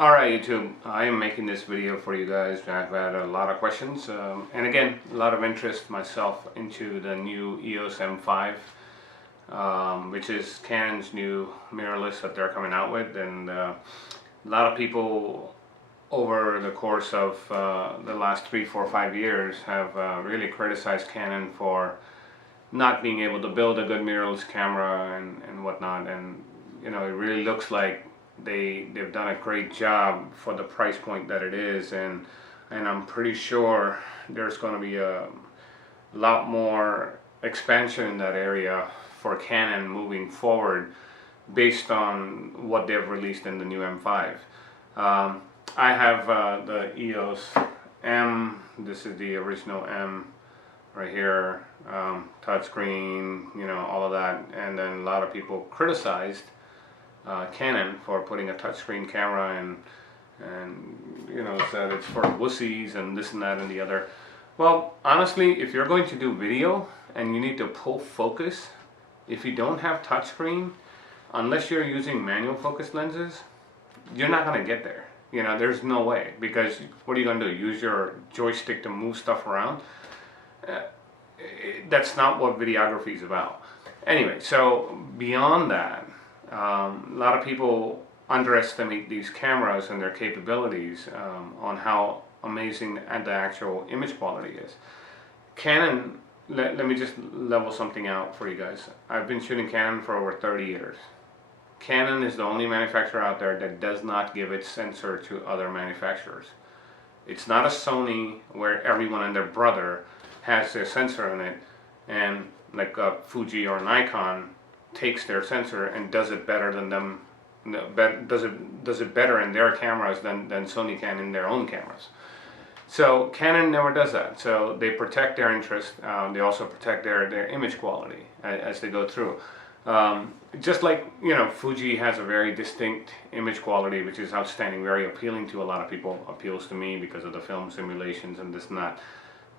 Alright YouTube, I am making this video for you guys. I've had a lot of questions and again a lot of interest myself into the new EOS M5, which is Canon's new mirrorless that they're coming out with, and a lot of people over the course of the last 3, 4, 5 years have really criticized Canon for not being able to build a good mirrorless camera and whatnot, and you know, it really looks like they've done a great job for the price point that it is, and I'm pretty sure there's going to be a lot more expansion in that area for Canon moving forward based on what they've released in the new M5. I have the EOS M. This is the original M right here, touchscreen, you know, all of that, and then a lot of people criticized Canon for putting a touchscreen camera and you know, said it's for wussies and this and that and the other. Well, honestly, if you're going to do video and you need to pull focus, if you don't have touchscreen, unless you're using manual focus lenses, you're not going to get there. You know, there's no way, because what are you going to do? Use your joystick to move stuff around? That's not what videography is about. Anyway, so beyond that, a lot of people underestimate these cameras and their capabilities on how amazing the actual image quality is. Canon, let me just level something out for you guys. I've been shooting Canon for over 30 years. Canon is the only manufacturer out there that does not give its sensor to other manufacturers. It's not a Sony where everyone and their brother has their sensor in it, and like a Fuji or Nikon takes their sensor and does it better than them, does it better in their cameras than Sony can in their own cameras. So Canon never does that. So they protect their interest. They also protect their image quality as they go through. Just like, you know, Fuji has a very distinct image quality, which is outstanding, very appealing to a lot of people. Appeals to me because of the film simulations and this and that.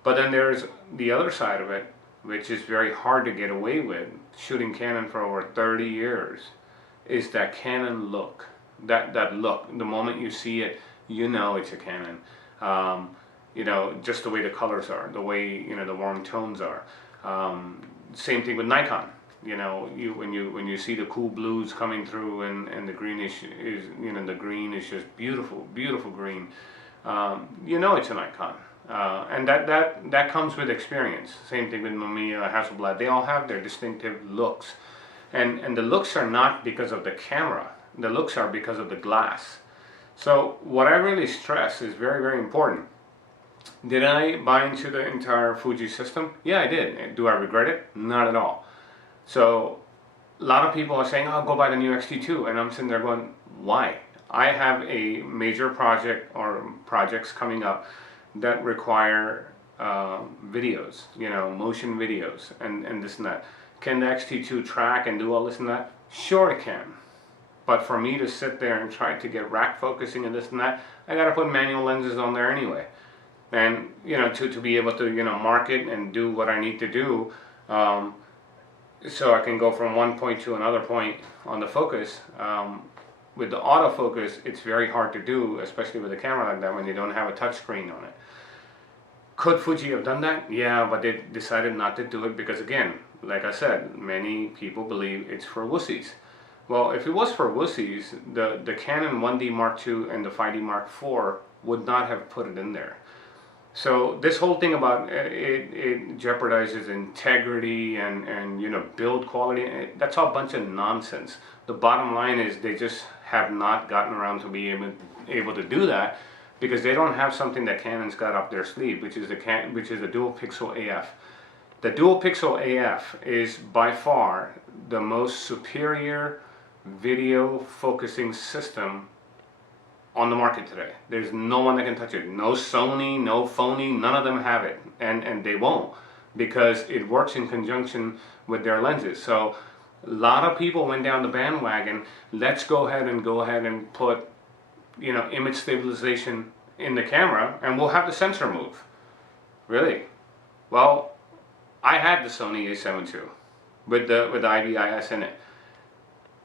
But then there's the other side of it, which is very hard to get away with, shooting Canon for over 30 years, is that Canon look. That look, the moment you see it, you know it's a Canon. You know, just the way the colors are, the way, you know, the warm tones are. Same thing with Nikon. You know, when you see the cool blues coming through and the greenish is, you know, the green is just beautiful, beautiful green. You know it's a Nikon. And that comes with experience. Same thing with Mamiya, Hasselblad. They all have their distinctive looks, and the looks are not because of the camera. The looks are because of the glass. So what I really stress is very, very important. Did I buy into the entire Fuji system? Yeah, I did. Do I regret it? Not at all. So a lot of people are saying, "Oh, go buy the new X-T2," and I'm sitting there going, "Why?" I have a major project or projects coming up that require videos, you know, motion videos and this and that. Can the X-T2 track and do all this and that? Sure it can. But for me to sit there and try to get rack focusing and this and that, I got to put manual lenses on there anyway. And, you know, to be able to, you know, mark it and do what I need to do, so I can go from one point to another point on the focus. With the autofocus, it's very hard to do, especially with a camera like that when you don't have a touch screen on it. Could Fuji have done that? Yeah, but they decided not to do it because, again, like I said, many people believe it's for wussies. Well, if it was for wussies, the Canon 1D Mark II and the 5D Mark IV would not have put it in there. So this whole thing about it jeopardizes integrity and you know, build quality, that's all a bunch of nonsense. The bottom line is they just have not gotten around to being able to do that, because they don't have something that Canon's got up their sleeve, which is the dual pixel AF. The dual pixel AF is by far the most superior video focusing system on the market today. There's no one that can touch it. No Sony, no phony, none of them have it, and they won't, because it works in conjunction with their lenses. So a lot of people went down the bandwagon. Let's go ahead and put, you know, image stabilization in the camera, and we'll have the sensor move. Really? Well, I had the Sony A7 II with the IBIS in it.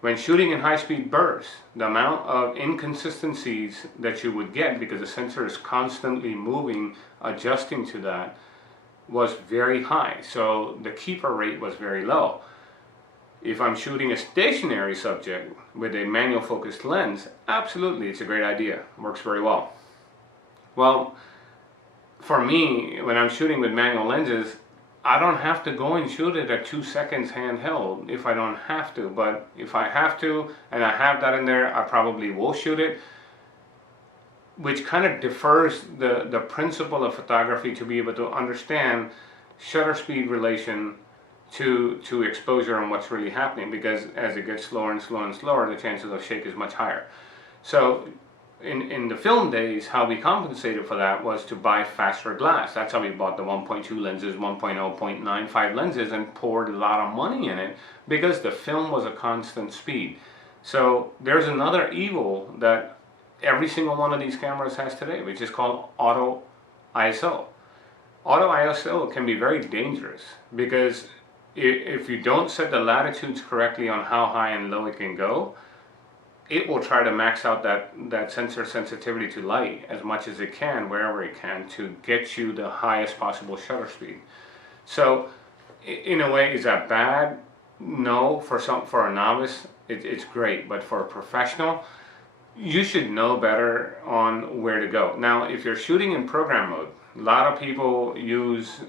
When shooting in high-speed bursts, the amount of inconsistencies that you would get, because the sensor is constantly moving, adjusting to that, was very high. So the keeper rate was very low. If I'm shooting a stationary subject with a manual focused lens, absolutely, it's a great idea. Works very well. Well, for me, when I'm shooting with manual lenses, I don't have to go and shoot it at 2 seconds handheld if I don't have to. But if I have to, and I have that in there, I probably will shoot it, which kind of defers the principle of photography to be able to understand shutter speed relation to exposure and what's really happening, because as it gets slower and slower and slower, the chances of shake is much higher. So in the film days, how we compensated for that was to buy faster glass. That's how we bought the 1.2 lenses, 1.0, 0.95 lenses, and poured a lot of money in it because the film was a constant speed. So there's another evil that every single one of these cameras has today, which is called auto ISO. Auto ISO can be very dangerous because if you don't set the latitudes correctly on how high and low it can go, it will try to max out that sensor sensitivity to light as much as it can, wherever it can, to get you the highest possible shutter speed. So in a way, is that bad? No. For a novice, it's great, but for a professional, you should know better on where to go. Now, if you're shooting in program mode, a lot of people use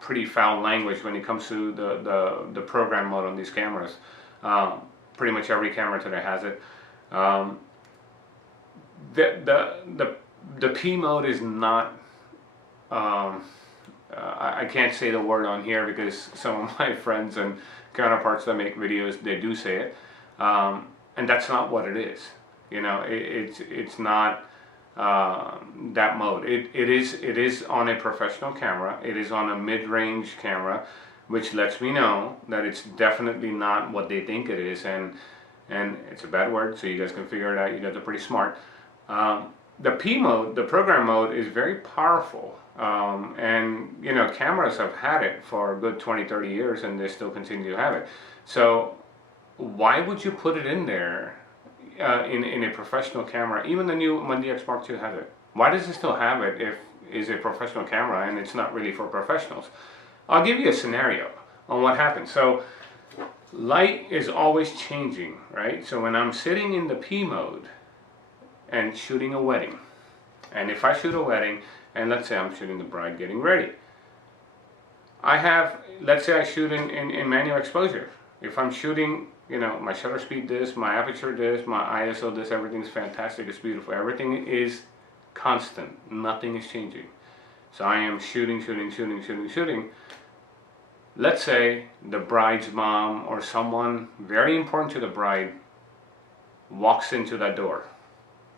pretty foul language when it comes to the program mode on these cameras. Pretty much every camera today has it. The P mode is not. I can't say the word on here because some of my friends and counterparts that make videos, they do say it, and that's not what it is. You know, it's not that mode. It is on a professional camera. It is on a mid-range camera, which lets me know that it's definitely not what they think it is, and it's a bad word, so you guys can figure it out. You guys are pretty smart. The P mode, the program mode, is very powerful, and you know, cameras have had it for a good 20-30 years, and they still continue to have it. So why would you put it in there in a professional camera? Even the new X Mark II has it. Why does it still have it if it's a professional camera and it's not really for professionals? I'll give you a scenario on what happens. So light is always changing, right? So when I'm sitting in the P mode and shooting a wedding, and if I shoot a wedding, and let's say I'm shooting the bride getting ready, let's say I shoot in manual exposure. If I'm shooting, you know, my shutter speed this, my aperture this, my ISO this, everything's fantastic, it's beautiful. Everything is constant, nothing is changing. So I am shooting. Let's say the bride's mom or someone very important to the bride walks into that door,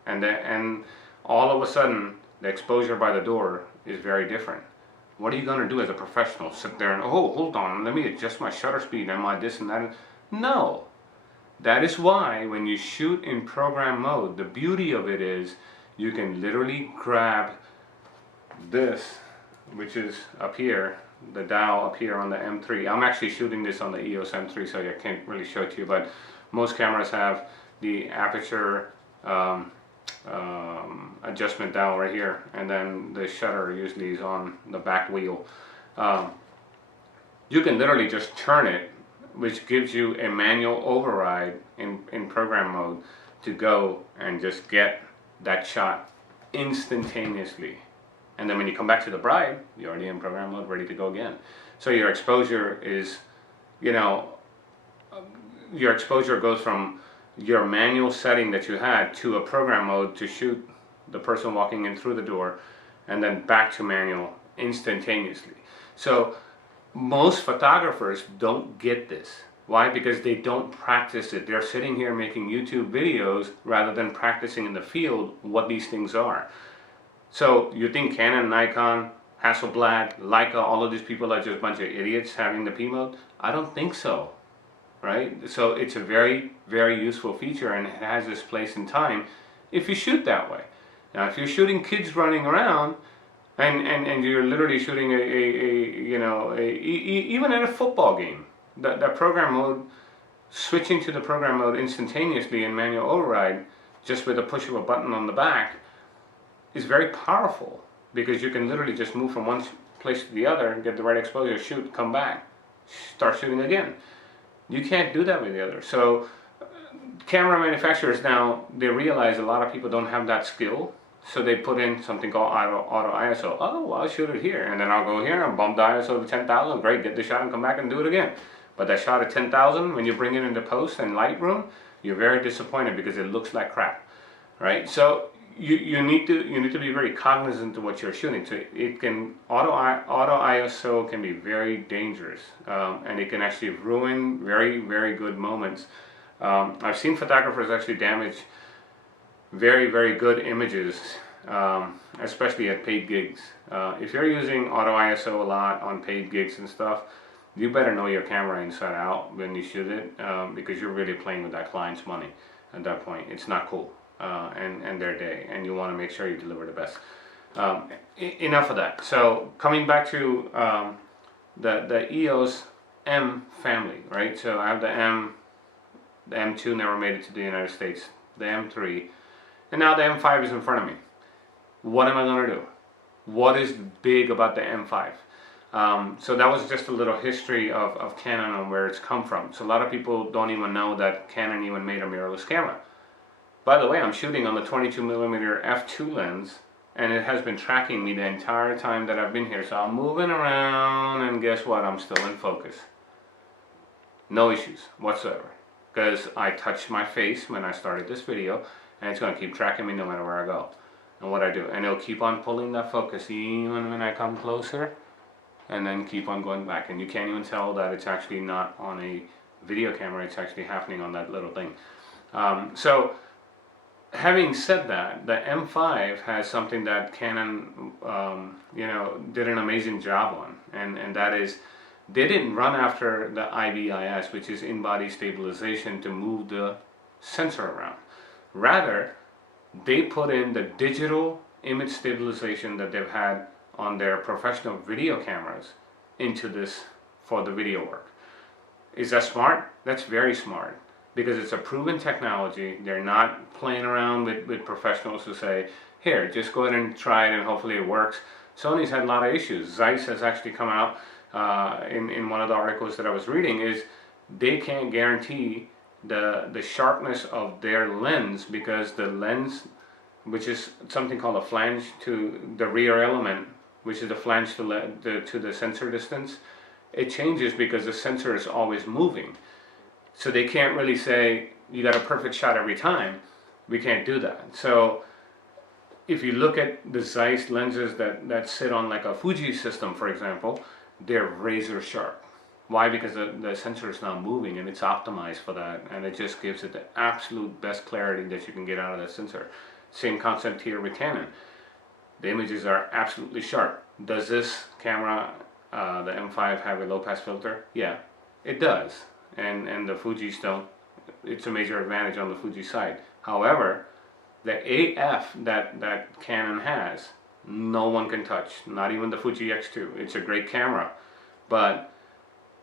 and all of a sudden the exposure by the door is very different. What are you going to do as a professional? Sit there and, oh, hold on, let me adjust my shutter speed and my this and that? No. That is why when you shoot in program mode, the beauty of it is you can literally grab this, which is up here, the dial up here on the M3. I'm actually shooting this on the EOS M3, so I can't really show it to you, but most cameras have the aperture adjustment dial right here, and then the shutter usually is on the back wheel. You can literally just turn it, which gives you a manual override in program mode to go and just get that shot instantaneously. And then when you come back to the bride, you're already in program mode, ready to go again. So your exposure is, you know, your exposure goes from your manual setting that you had to a program mode to shoot the person walking in through the door, and then back to manual instantaneously. So most photographers don't get this. Why? Because they don't practice it. They're sitting here making YouTube videos rather than practicing in the field what these things are. So you think Canon, Nikon, Hasselblad, Leica, all of these people are just a bunch of idiots having the P mode? I don't think so, right? So it's a very, very useful feature, and it has its place in time if you shoot that way. Now, if you're shooting kids running around, and you're literally shooting even at a football game, that program mode switching to the program mode instantaneously in manual override, just with a push of a button on the back, is very powerful, because you can literally just move from one place to the other, get the right exposure, shoot, come back, start shooting again. You can't do that with the other. So camera manufacturers now, they realize a lot of people don't have that skill, so they put in something called auto ISO. Oh, well, I'll shoot it here, and then I'll go here and bump the ISO to 10,000. Great, get the shot and come back and do it again. But that shot at 10,000, when you bring it into post and Lightroom, you're very disappointed because it looks like crap, right? So you need to be very cognizant of what you're shooting. So it can auto ISO can be very dangerous, and it can actually ruin very good moments. I've seen photographers actually damage very good images, especially at paid gigs. If you're using auto ISO a lot on paid gigs and stuff, you better know your camera inside out when you shoot it, because you're really playing with that client's money at that point. It's not cool, and their day, and you want to make sure you deliver the best. Enough of that. So coming back to the EOS M family, right? So I have the M, the M2 never made it to the United States, the M3, and now the M5 is in front of me. What am I going to do? What is big about the M5? So that was just a little history of Canon and where it's come from. So a lot of people don't even know that Canon even made a mirrorless camera. By the way, I'm shooting on the 22mm f2 lens, and it has been tracking me the entire time that I've been here. So I'm moving around, and guess what? I'm still in focus. No issues whatsoever, because I touched my face when I started this video, and it's going to keep tracking me no matter where I go and what I do. And it'll keep on pulling that focus even when I come closer, and then keep on going back. And you can't even tell that it's actually not on a video camera, it's actually happening on that little thing. So having said that, the M5 has something that Canon did an amazing job on, and that is, they didn't run after the IBIS, which is in-body stabilization, to move the sensor around. Rather, they put in the digital image stabilization that they've had on their professional video cameras into this for the video work. Is that smart? That's very smart, because it's a proven technology. They're not playing around with professionals who say, here, just go ahead and try it and hopefully it works. Sony's had a lot of issues. Zeiss has actually come out in one of the articles that I was reading, is they can't guarantee the sharpness of their lens, because the lens, which is something called a flange to the rear element, which is the flange to the sensor distance, it changes because the sensor is always moving. So they can't really say you got a perfect shot every time. We can't do that. So if you look at the Zeiss lenses that sit on like a Fuji system, for example, they're razor sharp. Why? Because the sensor is now moving, and it's optimized for that, and it just gives it the absolute best clarity that you can get out of that sensor. Same concept here with Canon. The images are absolutely sharp. Does this camera, the M5, have a low pass filter? Yeah, it does. And the Fuji's don't. It's a major advantage on the Fuji side. However, the AF that Canon has, no one can touch, not even the Fuji X-T2. It's a great camera, but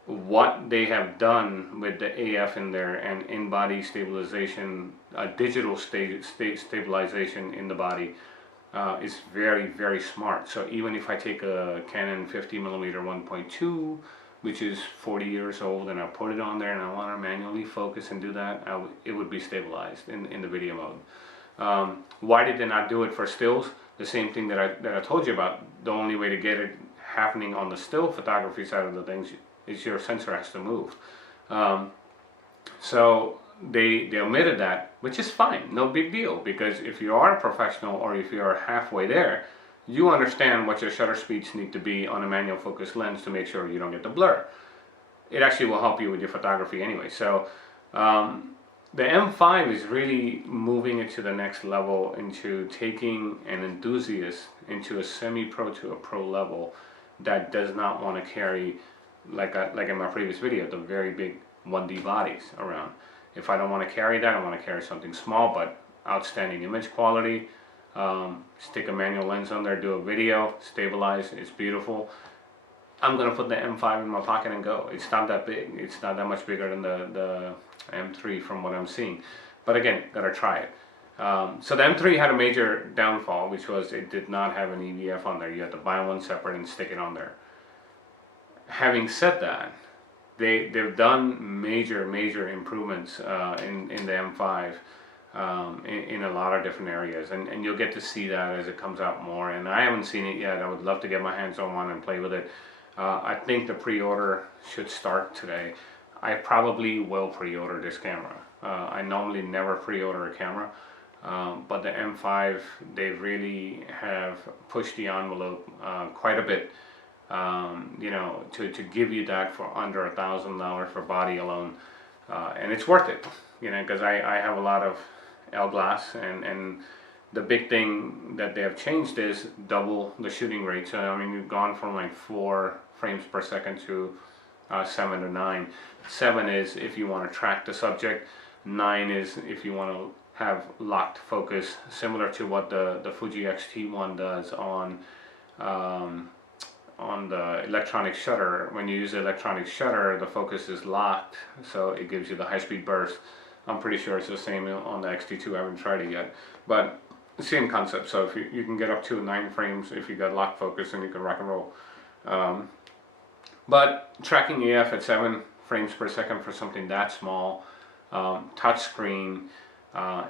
what they have done with the AF in there and in-body stabilization, digital stabilization in the body, is very smart. So even if I take a Canon 50mm 1.2, which is 40 years old, and I put it on there and I want to manually focus and do that, it would be stabilized in the video mode. Why did they not do it for stills? The same thing that I told you about. The only way to get it happening on the still photography side of the things is your sensor has to move. So they omitted that, which is fine, no big deal, because if you are a professional, or if you are halfway there, you understand what your shutter speeds need to be on a manual focus lens to make sure you don't get the blur. It actually will help you with your photography anyway. So the M5 is really moving it to the next level, into taking an enthusiast into a semi-pro to a pro level that does not want to carry, like in my previous video, the very big 1D bodies around. If I don't want to carry that, I want to carry something small but outstanding image quality. Stick a manual lens on there, do a video, stabilize, it's beautiful. I'm going to put the M5 in my pocket and go. It's not that big. It's not that much bigger than the M3 from what I'm seeing. But again, gotta try it. So the M3 had a major downfall, which was it did not have an EVF on there. You had to buy one separate and stick it on there. Having said that, they've done major improvements in the M5 in a lot of different areas, and you'll get to see that as it comes out more. And I haven't seen it yet. I would love to get my hands on one and play with it. I think the pre-order should start today. I probably will pre-order this camera. I normally never pre-order a camera, but the M5, they really have pushed the envelope quite a bit. You know, to give you that for under $1,000 for body alone, and it's worth it, you know, because I have a lot of L glass, and the big thing that they have changed is double the shooting rate. So I mean, you've gone from like 4 frames per second to 7 to 9. 7 is if you want to track the subject. 9 is if you want to have locked focus, similar to what the Fuji X-T2 does on the electronic shutter. When you use the electronic shutter, the focus is locked, so it gives you the high-speed burst. I'm pretty sure it's the same on the X-T2. I haven't tried it yet, but same concept. So if you can get up to 9 frames if you got locked focus, and you can rock and roll. But tracking EF at 7 frames per second for something that small, touch screen,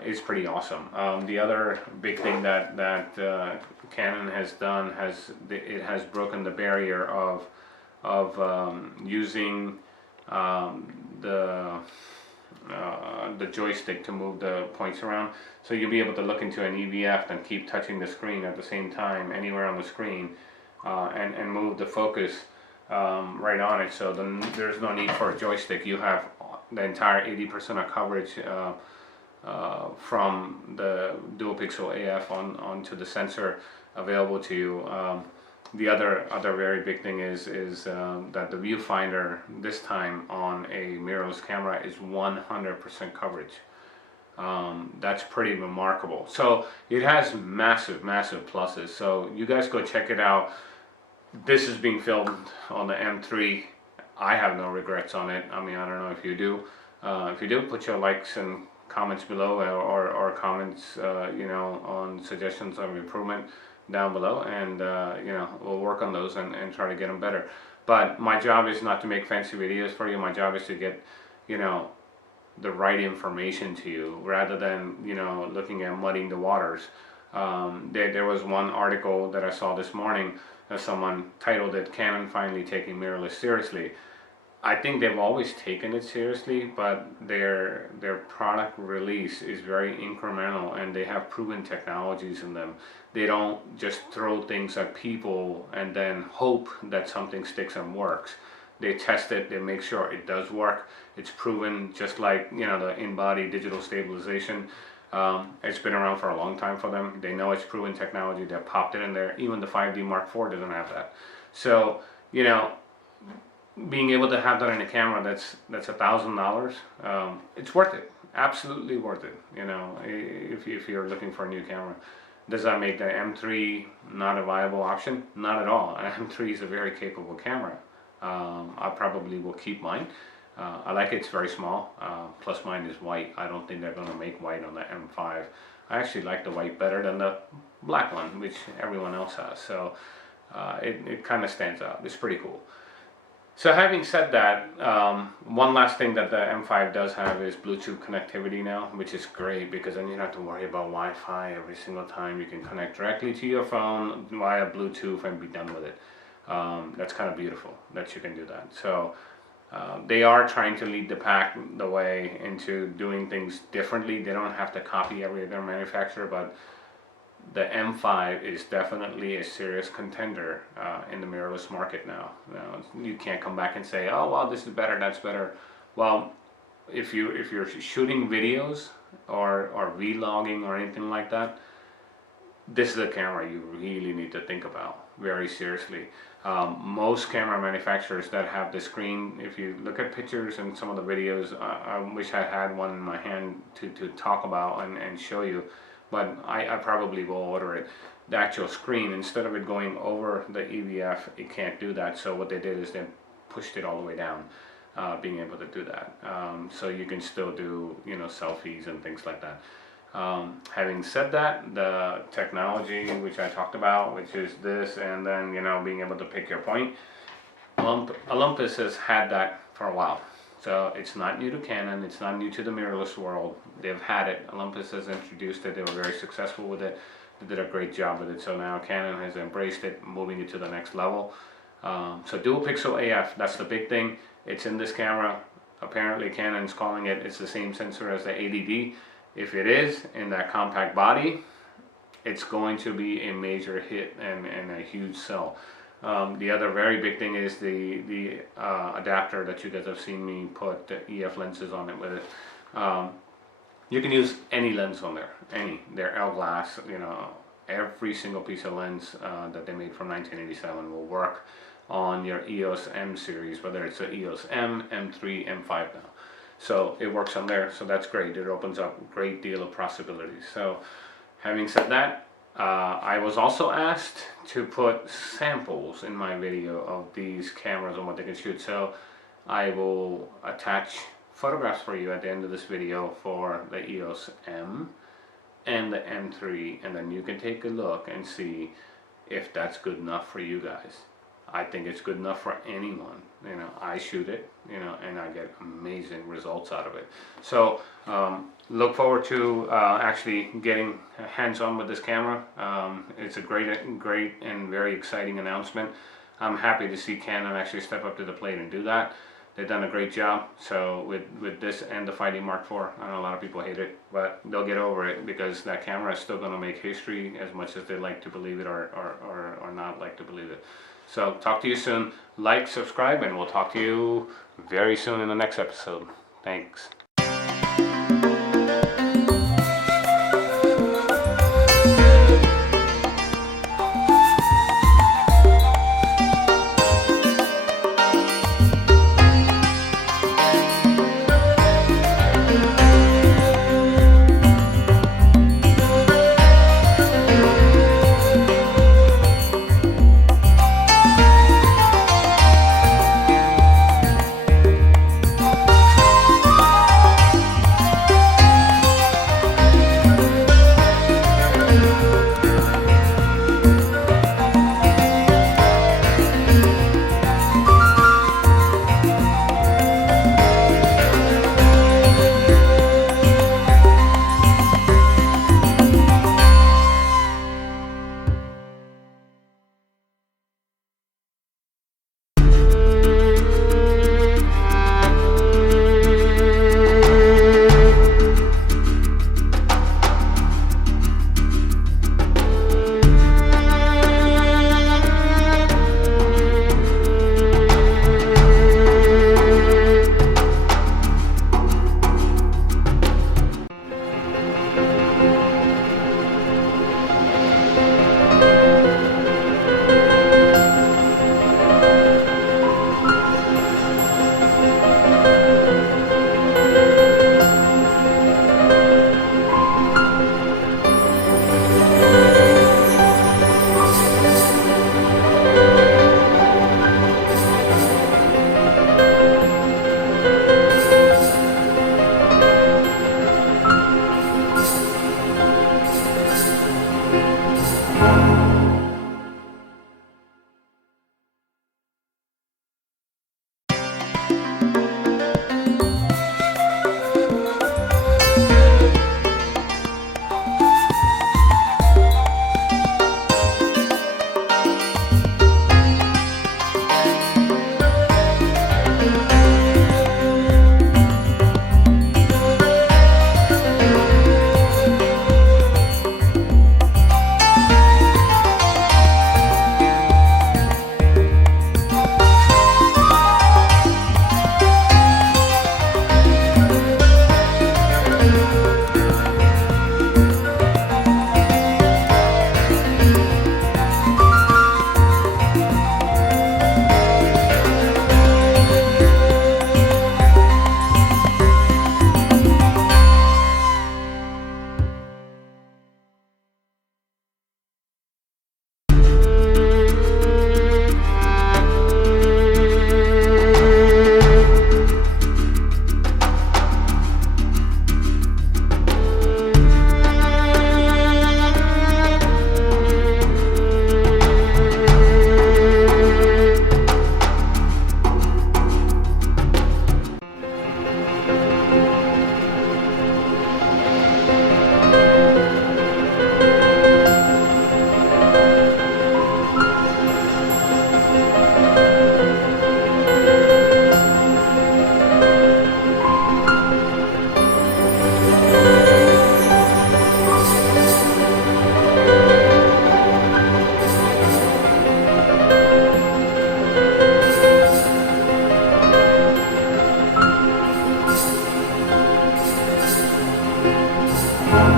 is pretty awesome. The other big thing that Canon has done it has broken the barrier of using the joystick to move the points around. So you'll be able to look into an EVF and keep touching the screen at the same time anywhere on the screen, and move the focus right on it. So then there's no need for a joystick. You have the entire 80% of coverage from the dual pixel AF onto the sensor available to you. The other very big thing is that the viewfinder this time on a mirrorless camera is 100% coverage. That's pretty remarkable. So it has massive pluses. So you guys go check it out. This is being filmed on the M3. I have no regrets on it. I mean, I don't know if you do. If you do, put your likes and comments below, or comments, you know, on suggestions of improvement down below, and you know, we'll work on those and try to get them better. But my job is not to make fancy videos for you. My job is to get, you know, the right information to you, rather than, you know, looking at muddying the waters. There was one article that I saw this morning that someone titled it, "Canon Finally Taking Mirrorless Seriously." I think they've always taken it seriously, but their product release is very incremental, and they have proven technologies in them. They don't just throw things at people and then hope that something sticks and works. They test it, they make sure it does work. It's proven, just like, you know, the in-body digital stabilization. It's been around for a long time for them. They know it's proven technology. They popped it in there. Even the 5D Mark IV doesn't have that. So, you know, being able to have that in a camera that's $1,000, it's worth it. Absolutely worth it. You know, if you're looking for a new camera. Does that make the M3 not a viable option? Not at all. M3 is a very capable camera. I probably will keep mine. I like it. It's very small. Plus mine is white. I don't think they're going to make white on the M5. I actually like the white better than the black one, which everyone else has. So it kind of stands out. It's pretty cool. So having said that, one last thing that the M5 does have is Bluetooth connectivity now, which is great, because then you don't have to worry about Wi-Fi every single time. You can connect directly to your phone via Bluetooth and be done with it. That's kind of beautiful that you can do that. So they are trying to lead the pack the way into doing things differently. They don't have to copy every other manufacturer, but the M5 is definitely a serious contender in the mirrorless market now. You can't come back and say, oh well, this is better, that's better. Well, if you're shooting videos or vlogging or anything like that, this is a camera you really need to think about very seriously. Most camera manufacturers that have the screen, if you look at pictures and some of the videos, I wish I had one in my hand to talk about and show you, but I probably will order it. The actual screen, instead of it going over the EVF, it can't do that. So what they did is they pushed it all the way down. being able to do that. So you can still do, you know, selfies and things like that. Having said that, the technology which I talked about, which is this, and then, you know, being able to pick your point, Olympus has had that for a while. So it's not new to Canon, it's not new to the mirrorless world. They've had it. Olympus has introduced it. They were very successful with it. They did a great job with it. So now Canon has embraced it, moving it to the next level. So dual pixel AF, that's the big thing. It's in this camera. Apparently Canon's calling it, it's the same sensor as the 80D. If it is in that compact body, it's going to be a major hit and a huge sell. The other very big thing is the adapter that you guys have seen me put the EF lenses on it with it. You can use any lens on there, any. They're L glass, you know, every single piece of lens that they made from 1987 will work on your EOS M series, whether it's a EOS M, M3, M5 now. So it works on there, so that's great. It opens up a great deal of possibilities. So having said that, I was also asked to put samples in my video of these cameras and what they can shoot. So I will attach photographs for you at the end of this video for the EOS M and the M3, and then you can take a look and see if that's good enough for you guys. I think it's good enough for anyone. You know, I shoot it, you know, and I get amazing results out of it. So look forward to actually getting hands-on with this camera. It's a great and very exciting announcement. I'm happy to see Canon actually step up to the plate and do that. They've done a great job. So with this and the Fighting Mark IV, I know a lot of people hate it, but they'll get over it because that camera is still going to make history, as much as they like to believe it or not like to believe it. So talk to you soon. Like, subscribe, and we'll talk to you very soon in the next episode. Thanks. bye.